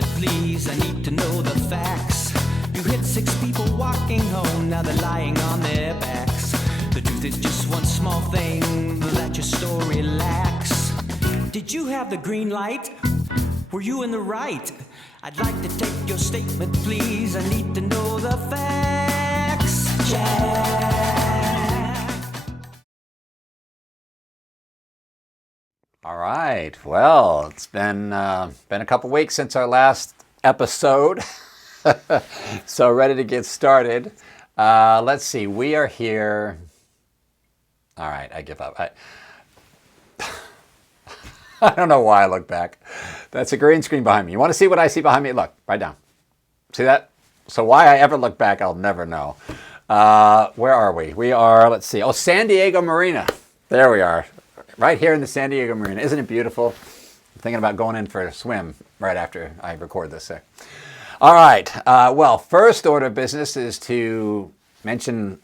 statement, please. I need to know the facts. You hit 6 people walking home, now they're lying on their backs. The truth is just one small thing that your story lacks. Did you have the green light? Were you in the right? I'd like to take your statement, please. I need to know the facts, Jack. All right. Well, it's been a couple weeks since our last episode, so ready to get started. Let's see. We are here. All right. I give up. I don't know why I look back. That's a green screen behind me. You want to see what I see behind me? Look, right down. See that? So why I ever look back, I'll never know. Where are we? We are, let's see. Oh, San Diego Marina. There we are. Right here in the San Diego Marina. Isn't it beautiful? I'm thinking about going in for a swim right after I record this. All right. Well, first order of business is to mention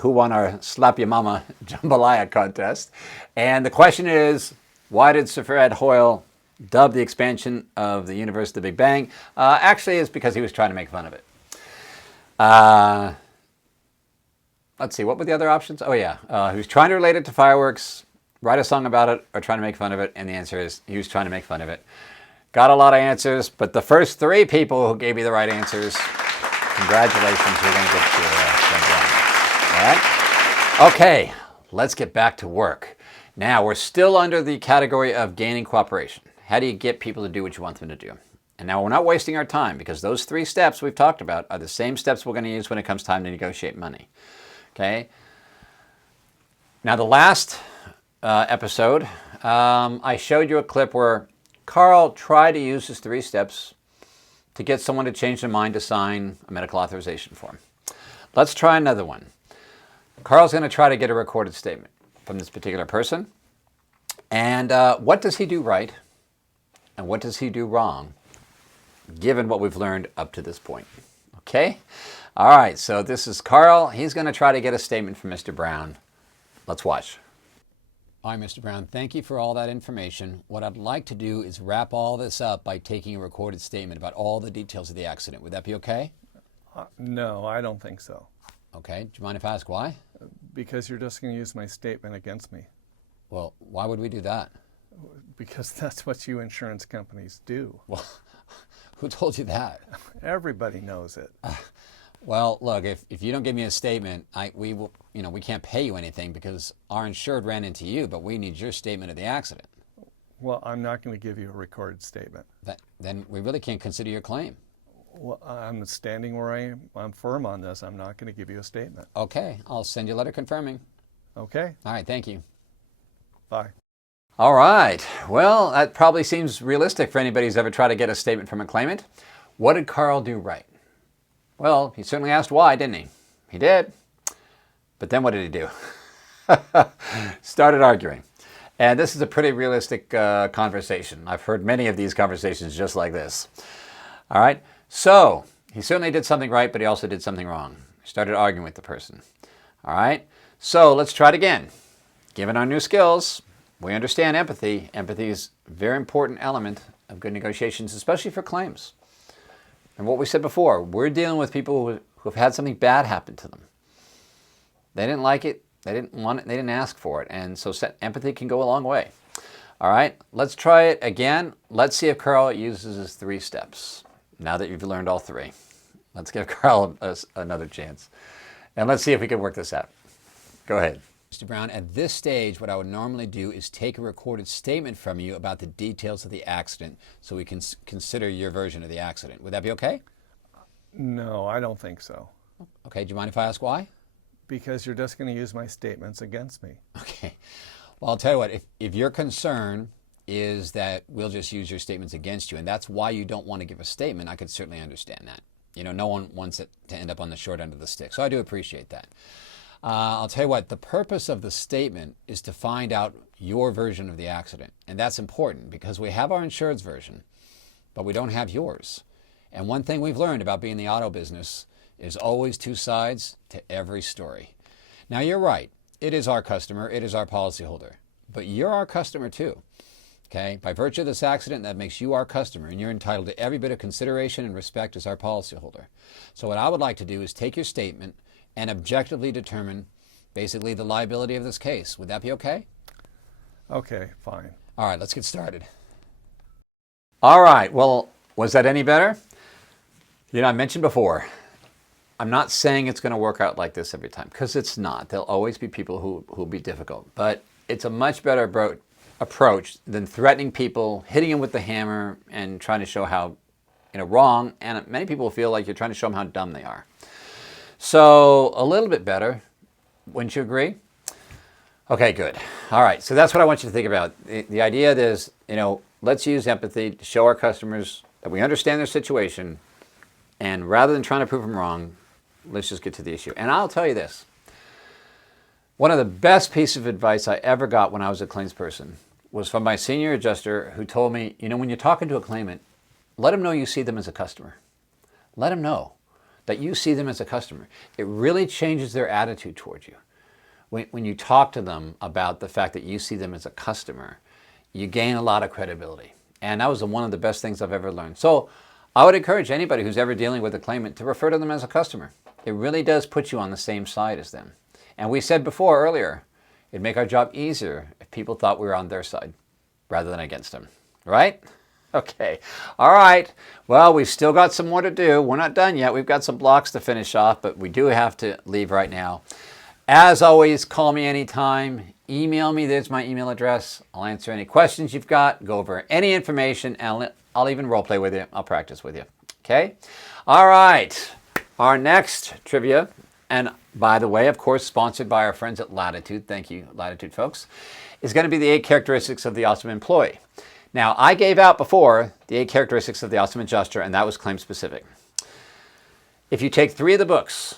who won our Slap Your Mama Jambalaya contest. And the question is, why did Sir Fred Hoyle dub the expansion of the universe the Big Bang? Actually, it's because he was trying to make fun of it. Let's see, what were the other options? Oh, yeah. He was trying to relate it to fireworks, write a song about it, or trying to make fun of it. And the answer is he was trying to make fun of it. Got a lot of answers, but the first 3 people who gave you the right answers, congratulations, you're going to get your all right? Okay, let's get back to work. Now, we're still under the category of gaining cooperation. How do you get people to do what you want them to do? And now we're not wasting our time because those 3 steps we've talked about are the same steps we're going to use when it comes time to negotiate money. Okay? Now, the last episode, I showed you a clip where Carl tried to use his 3 steps to get someone to change their mind to sign a medical authorization form. Let's try another one. Carl's going to try to get a recorded statement from this particular person. And what does he do right? And what does he do wrong, given what we've learned up to this point? Okay? All right, so this is Carl. He's going to try to get a statement from Mr. Brown. Let's watch. All right, Mr. Brown, thank you for all that information. What I'd like to do is wrap all this up by taking a recorded statement about all the details of the accident. Would that be okay? No, I don't think so. Okay. Do you mind if I ask why? Because you're just going to use my statement against me. Well, why would we do that? Because that's what you insurance companies do. Well, who told you that? Everybody knows it. Well, look, if you don't give me a statement, we can't pay you anything because our insured ran into you, but we need your statement of the accident. Well, I'm not going to give you a recorded statement. Then we really can't consider your claim. Well, I'm standing where I am. I'm firm on this. I'm not going to give you a statement. Okay, I'll send you a letter confirming. Okay. All right, thank you. Bye. All right. Well, that probably seems realistic for anybody who's ever tried to get a statement from a claimant. What did Carl do right? Well, he certainly asked why, didn't he? He did. But then what did he do? Started arguing. And this is a pretty realistic conversation. I've heard many of these conversations just like this. All right. So he certainly did something right, but he also did something wrong. He started arguing with the person. All right. So let's try it again. Given our new skills, we understand empathy. Empathy is a very important element of good negotiations, especially for claims. And what we said before, we're dealing with people who have had something bad happen to them. They didn't like it. They didn't want it. They didn't ask for it. And so empathy can go a long way. All right. Let's try it again. Let's see if Carl uses his 3 steps. Now that you've learned all 3, let's give Carl another chance. And let's see if we can work this out. Go ahead. Mr. Brown, at this stage, what I would normally do is take a recorded statement from you about the details of the accident so we can consider your version of the accident. Would that be okay? No, I don't think so. Okay. Do you mind if I ask why? Because you're just going to use my statements against me. Okay. Well, I'll tell you what, if your concern is that we'll just use your statements against you, and that's why you don't want to give a statement, I could certainly understand that. You know, no one wants it to end up on the short end of the stick, so I do appreciate that. I'll tell you what, the purpose of the statement is to find out your version of the accident, and that's important because we have our insured's version, but we don't have yours. And one thing we've learned about being in the auto business is always 2 sides to every story. Now, you're right. It is our customer. It is our policyholder. But you're our customer, too. Okay? By virtue of this accident, that makes you our customer, and you're entitled to every bit of consideration and respect as our policyholder. So what I would like to do is take your statement and objectively determine basically the liability of this case. Would that be okay? Okay, fine. All right, let's get started. All right, well, was that any better? You know, I mentioned before, I'm not saying it's going to work out like this every time, because it's not. There'll always be people who will be difficult. But it's a much better approach than threatening people, hitting them with the hammer, and trying to show how wrong. And many people feel like you're trying to show them how dumb they are. So a little bit better. Wouldn't you agree? Okay, good. All right, so that's what I want you to think about. The idea is, let's use empathy to show our customers that we understand their situation, and rather than trying to prove them wrong, let's just get to the issue. And I'll tell you this. One of the best pieces of advice I ever got when I was a claims person was from my senior adjuster, who told me, when you're talking to a claimant, let them know you see them as a customer. Let them know that you see them as a customer. It really changes their attitude towards you. When you talk to them about the fact that you see them as a customer, you gain a lot of credibility. And that was one of the best things I've ever learned. So I would encourage anybody who's ever dealing with a claimant to refer to them as a customer. It really does put you on the same side as them. And we said before, earlier, it'd make our job easier if people thought we were on their side rather than against them. Right? Okay. All right. Well, we've still got some more to do. We're not done yet. We've got some blocks to finish off, but we do have to leave right now. As always, call me anytime. Email me. There's my email address. I'll answer any questions you've got, go over any information, and I'll even role play with you. I'll practice with you. Okay? All right. Our next trivia, and by the way, of course, sponsored by our friends at Latitude. Thank you, Latitude folks, is going to be the 8 characteristics of the awesome employee. Now, I gave out before the 8 characteristics of the awesome adjuster, and that was claim specific. If you take 3 of the books,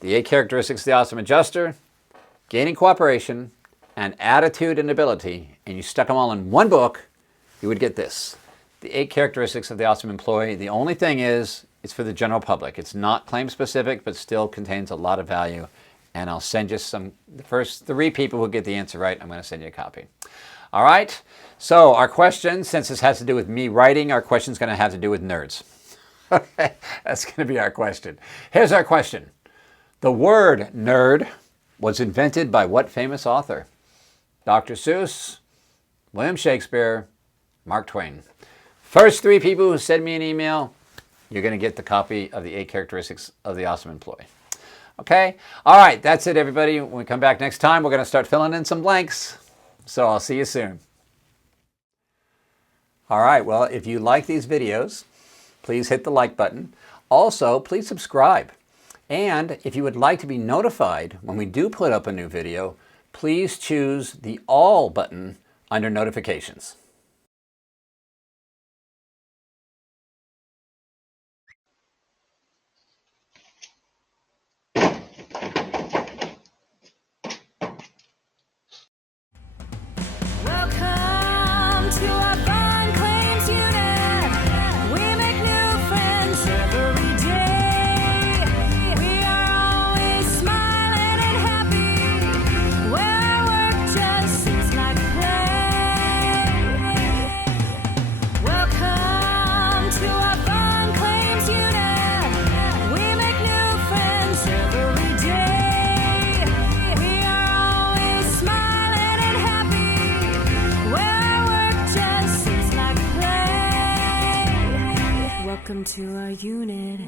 the 8 characteristics of the awesome adjuster, gaining cooperation, and attitude and ability, and you stuck them all in one book, you would get this. The 8 characteristics of the awesome employee. The only thing is, it's for the general public. It's not claim specific, but still contains a lot of value. And I'll send you the first 3 people who get the answer right, I'm going to send you a copy. All right? So our question, since this has to do with me writing, our question is going to have to do with nerds. Okay, that's going to be our question. Here's our question. The word nerd was invented by what famous author? Dr. Seuss, William Shakespeare, Mark Twain. First 3 people who send me an email, you're going to get the copy of the 8 characteristics of the awesome employee. Okay? All right, that's it, everybody. When we come back next time, we're going to start filling in some blanks. So I'll see you soon. All right, well, if you like these videos, please hit the like button. Also, please subscribe. And if you would like to be notified when we do put up a new video, please choose the All button under Notifications. Welcome to our fun claims unit. We make new friends every day. We are always smiling and happy. Where our work just seems like play. Welcome to our fun claims unit. We make new friends every day. We are always smiling and happy. Where work just seems like play. Welcome to our unit.